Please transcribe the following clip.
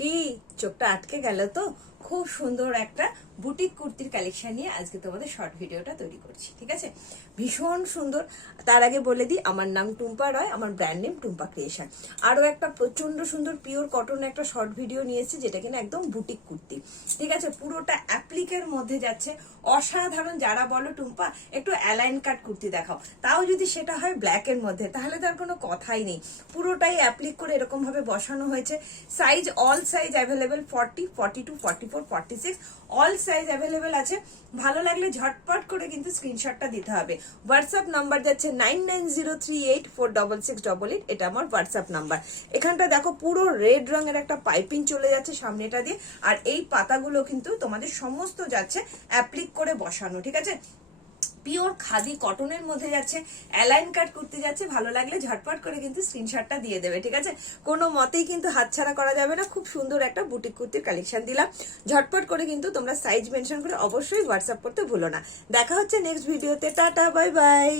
কি চোখটা আটকে গেল তো খুব সুন্দর একটা বুটিক কুর্তির কালেকশন নিয়ে আজকে তোমাদের শর্ট ভিডিওটা তৈরি করছি, ঠিক আছে? ভীষণ সুন্দর। তার আগে বলে দিই, আমার নাম টুম্পা রয়, আমার ব্র্যান্ড নেম টুম্পা ক্রিয়েশন আরও একটা প্রচণ্ড সুন্দর পিওর কটন একটা শর্ট ভিডিও নিয়েছি যেটা কিনা একদম বুটিক কুর্তি, ঠিক আছে? পুরোটা অ্যাপ্লিকের মধ্যে যাচ্ছে। অসাধারণ, যারা বলো টুম্পা, একটু অ্যালাইন কাট কুর্তি দেখাও। তাও যদি সেটা হয় ব্ল্যাকের মধ্যে, তাহলে তার কোনো কথাই নেই। পুরোটাই অ্যাপ্লিক করে এরকমভাবে বসানো হয়েছে। Size all size available forty forty two forty four forty six all size available আছে। ভালো লাগলে ঝটপট করে কিন্তু স্ক্রিনশটটা দিতে হবে। হোয়াটসঅ্যাপ নাম্বার যাচ্ছে nine nine zero three eight four double six double eight এটা আমার হোয়াটসঅ্যাপ নাম্বার এখানটা দেখো, পুরো রেড রঙের একটা পাইপিং চলে যাচ্ছে সামনেটা দিয়ে। আর এই পাতাগুলো কিন্তু তোমাদের সমস্ত যাচ্ছে অ্যাপ্লিক করে বসানো, ঠিক আছে? পিওর খাদি কটনের মধ্যে যাচ্ছে অ্যালাইন কাট করতে যাচ্ছে, ভালো লাগলে ঝটপট করে কিন্তু স্ক্রিনশটটা দিয়ে দেবে, ঠিক আছে? কোনো মতেই কিন্তু হাতছাড়া করা যাবে না, খুব সুন্দর একটা বুটিক কুর্তির কালেকশন দিলাম। ঝটপট করে কিন্তু তোমরা সাইজ মেনশন করে অবশ্যই হোয়াটসঅ্যাপ করতে ভুলো না। দেখা হচ্ছে নেক্সট ভিডিওতে টাটা বাই বাই